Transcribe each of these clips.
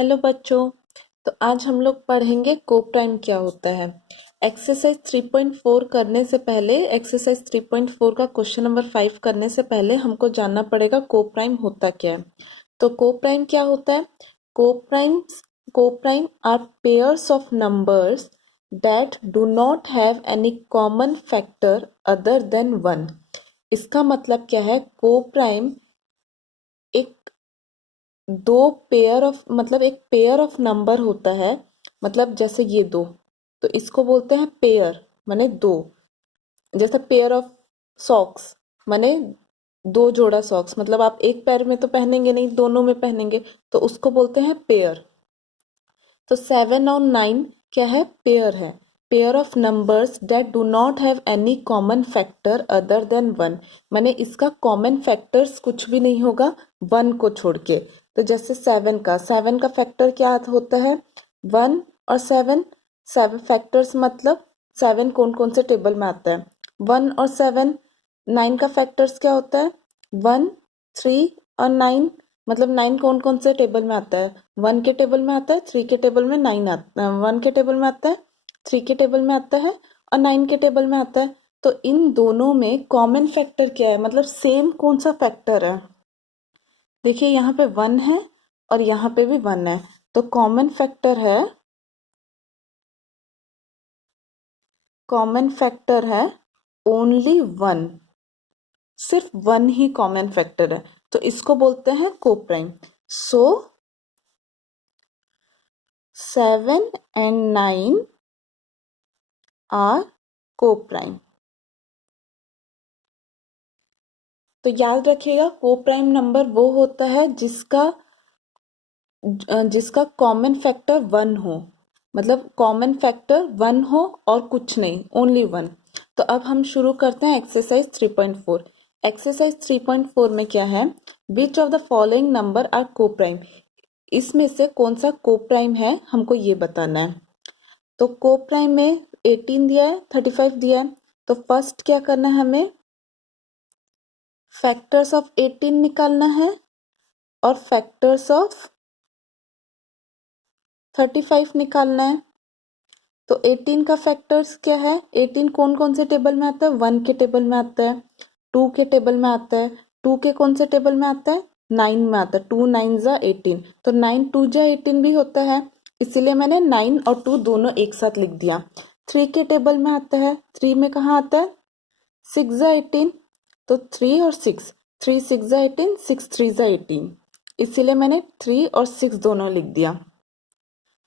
Hello बच्चों। तो आज हम लोग पढ़ेंगे कोप्राइम क्या होता है। एक्सरसाइज 3.4 करने से पहले, एक्सरसाइज 3.4 का क्वेश्चन नंबर 5 करने से पहले हमको जानना पड़ेगा कोप्राइम होता क्या है। तो कोप्राइम क्या होता है? Coprime are pairs of numbers that do not have any common factor other than 1। इसका मतलब क्या है? कोप्राइम एक एक पेयर ऑफ नंबर होता है। मतलब जैसे ये दो, तो इसको बोलते हैं पेयर, माने दो। जैसे पेयर ऑफ सॉक्स माने दो जोड़ा सॉक्स, मतलब आप एक पैर में तो पहनेंगे नहीं, दोनों में पहनेंगे, तो उसको बोलते हैं पेयर। तो 7 और 9 क्या है? पेयर है। Pair of numbers that do not have any common factor other than 1, माने इसका कॉमन फैक्टर्स कुछ भी नहीं होगा 1 को छोड़ के। तो जैसे 7 का फैक्टर क्या होता है? 1 और 7। 7 फैक्टर्स मतलब 7 कौन कौन से टेबल में आता है? 1 और 7। 9 का फैक्टर्स क्या होता है? 1, 3 और 9। मतलब 9 कौन कौन से टेबल में आता है? 1 के टेबल में आता है, 3 के टेबल में 9 आता है, 1 के टेबल में आता है, 3 के टेबल में आता है और 9 के टेबल में आता है। तो इन दोनों में कॉमन फैक्टर क्या है? मतलब सेम कौन सा फैक्टर है? देखिए यहाँ पे 1 है और यहाँ पे भी 1 है, तो कॉमन फैक्टर है ओनली 1। सिर्फ 1 ही कॉमन फैक्टर है, तो इसको बोलते हैं coprime. So 7 and 9 are coprime. तो याद रखिएगा, कोप्राइम नंबर वो होता है जिसका कॉमन फैक्टर 1 हो। मतलब कॉमन फैक्टर 1 हो और कुछ नहीं, ओनली 1। तो अब हम शुरू करते हैं एक्सरसाइज 3.4। एक्सरसाइज 3.4 में क्या है? Which of the following number are coprime. इसमें से कौन सा कोप्राइम है हमको ये बताना है। तो कोप्राइम में 18 दिया है, 35 दिया है। तो फर्स्ट क्या करना है हमें? फैक्टर्स ऑफ 18 निकालना है और फैक्टर्स ऑफ 35 निकालना है। तो 18 का फैक्टर्स क्या है? 18 कौन कौन से टेबल में आता है? 1 के टेबल में आता है, 2 के टेबल में आता है, 2 के कौन से टेबल में आता है? 9 में आता है। 2 9 जा 18, तो 9 2 जा 18 भी होता है, इसीलिए मैंने 9 और 2 दोनों एक साथ लिख दिया। 3 के टेबल में आता है, 3 में कहाँ आता है? 6 जा 18, तो 3 और 6, 3 6 जा 18, 6 3 जा 18, इसीलिए मैंने 3 और 6 दोनों लिख दिया।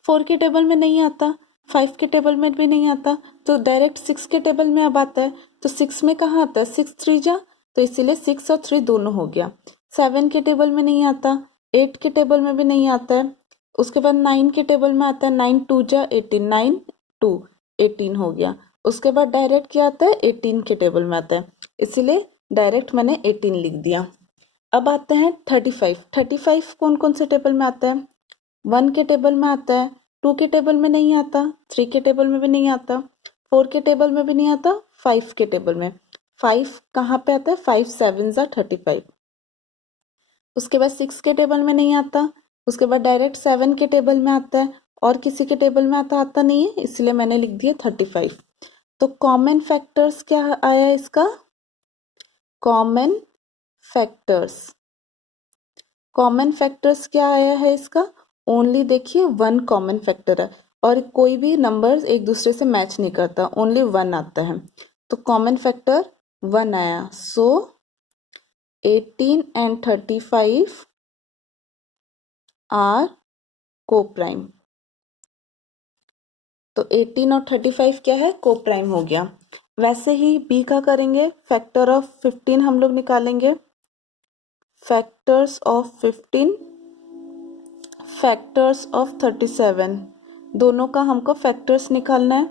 4 के टेबल में नहीं आता, 5 के टेबल में भी नहीं आता, तो डायरेक्ट 6 के टेबल में अब आता है। तो 6 में कहाँ आता है? 6 3 जा, तो इसीलिए 6 और 3 दोनों हो गया। 7 के टेबल में नहीं आता, 8 के टेबल में भी नहीं आता है। उसके बाद 9 के टेबल में आता है, 9 2 जा 18, 9 2 18 हो गया। उसके बाद डायरेक्ट क्या आता है? 18 के टेबल में आता है, इसीलिए डायरेक्ट मैंने 18 लिख दिया। अब आते हैं 35। 35 कौन कौन से टेबल में आता है? 1 के टेबल में आता है, 2 के टेबल में नहीं आता, 3 के टेबल में भी नहीं आता, 4 के टेबल में भी नहीं आता, 5 के टेबल में। 5 कहाँ पे आता है? 5 7 जा 35। उसके बाद 6 के टेबल में नहीं आता, उसके बाद डायरेक्ट 7 के टेबल में आता है, और किसी के टेबल में आता नहीं है, इसलिए मैंने लिख दिया 35। तो कॉमन फैक्टर्स क्या आया इसका? कॉमन फैक्टर्स कॉमन फैक्टर्स क्या आया है इसका? ओनली देखिए 1 कॉमन फैक्टर है, और कोई भी नंबर एक दूसरे से मैच नहीं करता, ओनली 1 आता है। तो कॉमन फैक्टर 1 आया। सो 18 and 35 आर कोप्राइम। तो 18 और 35 क्या है? कोप्राइम हो गया। वैसे ही बी का करेंगे। फैक्टर ऑफ 15 हम लोग निकालेंगे। फैक्टर्स ऑफ 15, फैक्टर्स ऑफ 37, दोनों का हमको फैक्टर्स निकालना है।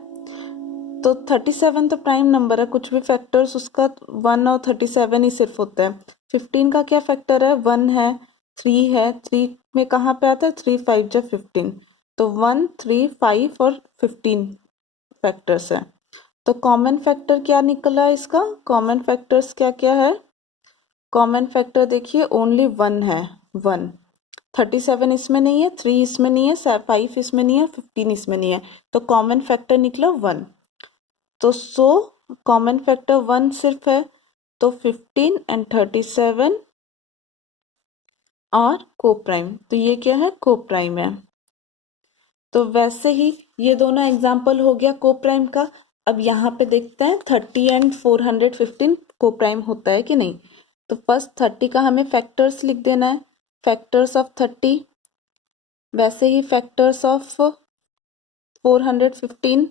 तो 37 तो प्राइम नंबर है, कुछ भी फैक्टर्स उसका 1 और 37 ही सिर्फ होता है। 15 का क्या फैक्टर है? 1 है, 3 है, 3 में कहाँ पे आता है? 3 5 जा 15, तो 1 3 5 और 15 फैक्टर्स है। तो कॉमन फैक्टर क्या निकला इसका? कॉमन फैक्टर्स क्या क्या है? कॉमन फैक्टर देखिए ओनली 1 है, 1। 37 इसमें नहीं है, 3 इसमें नहीं है, 5 इसमें नहीं है, 15 इसमें नहीं है, तो कॉमन फैक्टर निकला 1। तो सो कॉमन फैक्टर 1 सिर्फ है, तो 15 एंड 37 और कोप्राइम, तो ये क्या है, कोप्राइम है। तो वैसे ही ये दोनों एग्जाम्पल हो गया कोप्राइम का। अब यहाँ पे देखते हैं 30 एंड 415 कोप्राइम होता है कि नहीं। तो फर्स्ट 30 का हमें फैक्टर्स लिख देना है, फैक्टर्स ऑफ 30, वैसे ही फैक्टर्स ऑफ 415,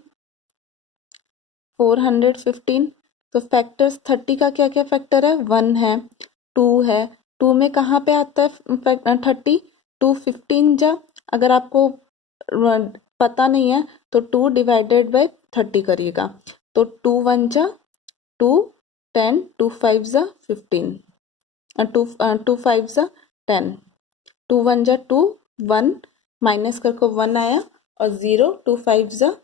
तो फैक्टर्स 30 का क्या क्या फैक्टर है, 1 है, 2 है, 2 में कहाँ पे आता है 30, 2 15 जा, अगर आपको पता नहीं है तो 2 डिवाइडेड बाय 30 करिएगा, तो 2 1 जा 2, 10, 2 5 जा 15, 2 5 जा 10, 2 1 जा 2, 1 माइनस करके 1 आया और 0, 2 5 जा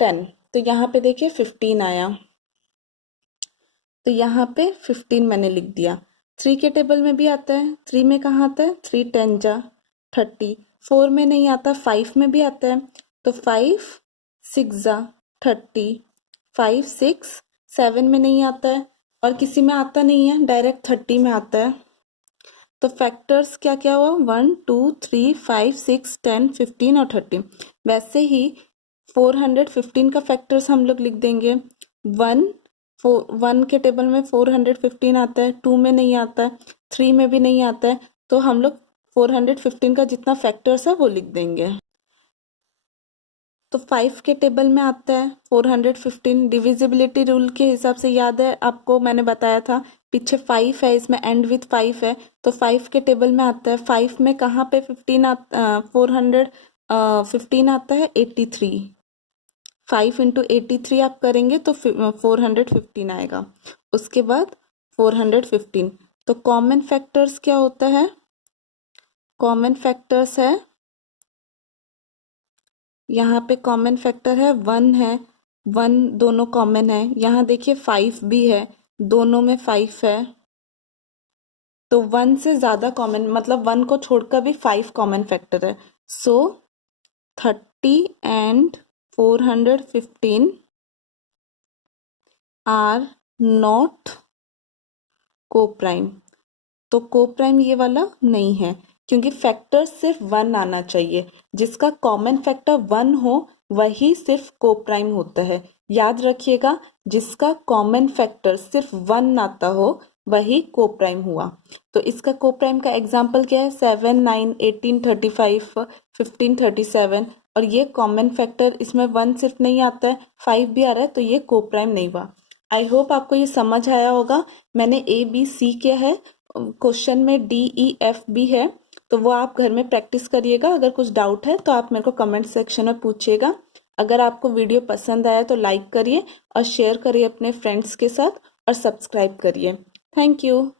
10, तो यहाँ पे देखिए 15 आया, तो यहाँ पे 15 मैंने लिख दिया। 3 के टेबल में भी आता है, 3 में कहाँ आता है, 3 10 जा 30, 4 में नहीं आता, 5 में भी आता है, तो 5 6 जा 30, 5 6 7 में नहीं आता है, और किसी में आता नहीं है, डायरेक्ट 30 में आता है। तो फैक्टर्स क्या क्या हुआ, 1 2 3 5 6 10 15 और 30। वैसे ही 415 का फैक्टर्स हम लोग लिख देंगे, 1 के टेबल में 415 आता है, 2 में नहीं आता है, 3 में भी नहीं आता है, तो हम लोग 415 का जितना फैक्टर्स है वो लिख देंगे। तो 5 के टेबल में आता है 415, डिविजिबिलिटी रूल के हिसाब से याद है आपको, मैंने बताया था पीछे 5 है, इसमें एंड विथ 5 है, तो 5 के टेबल में आता है, 5 में कहाँ पे 415 आता है, 83, 5 इंटू 83 आप करेंगे तो 415 आएगा। उसके बाद 415, तो कॉमन फैक्टर्स क्या होता है, कॉमन फैक्टर्स है, यहाँ पे कॉमन फैक्टर है 1 है, 1 दोनों कॉमन है, यहाँ देखिए 5 भी है, दोनों में 5 है, तो 1 से ज़्यादा कॉमन, मतलब 1 को छोड़कर भी 5 कॉमन फैक्टर है। सो 30 एंड 415 आर नॉट कोप्राइम, तो कोप्राइम ये वाला नहीं है, क्योंकि फैक्टर सिर्फ 1 आना चाहिए, जिसका कॉमन फैक्टर 1 हो वही सिर्फ कोप्राइम होता है। याद रखिएगा, जिसका कॉमन फैक्टर सिर्फ 1 आता हो वही कोप्राइम हुआ। तो इसका कोप्राइम का एग्जाम्पल क्या है, 7 9 18 35 15 37, और ये कॉमन फैक्टर इसमें 1 सिर्फ नहीं आता है, 5 भी आ रहा है, तो ये कोप्राइम नहीं हुआ। आई होप आपको ये समझ आया होगा। मैंने ABC किया है, क्वेश्चन में DEF भी है, तो वो आप घर में प्रैक्टिस करिएगा। अगर कुछ डाउट है तो आप मेरे को कमेंट सेक्शन में पूछिएगा। अगर आपको वीडियो पसंद आया तो लाइक करिए और शेयर करिए अपने फ्रेंड्स के साथ और सब्सक्राइब करिए। Thank you.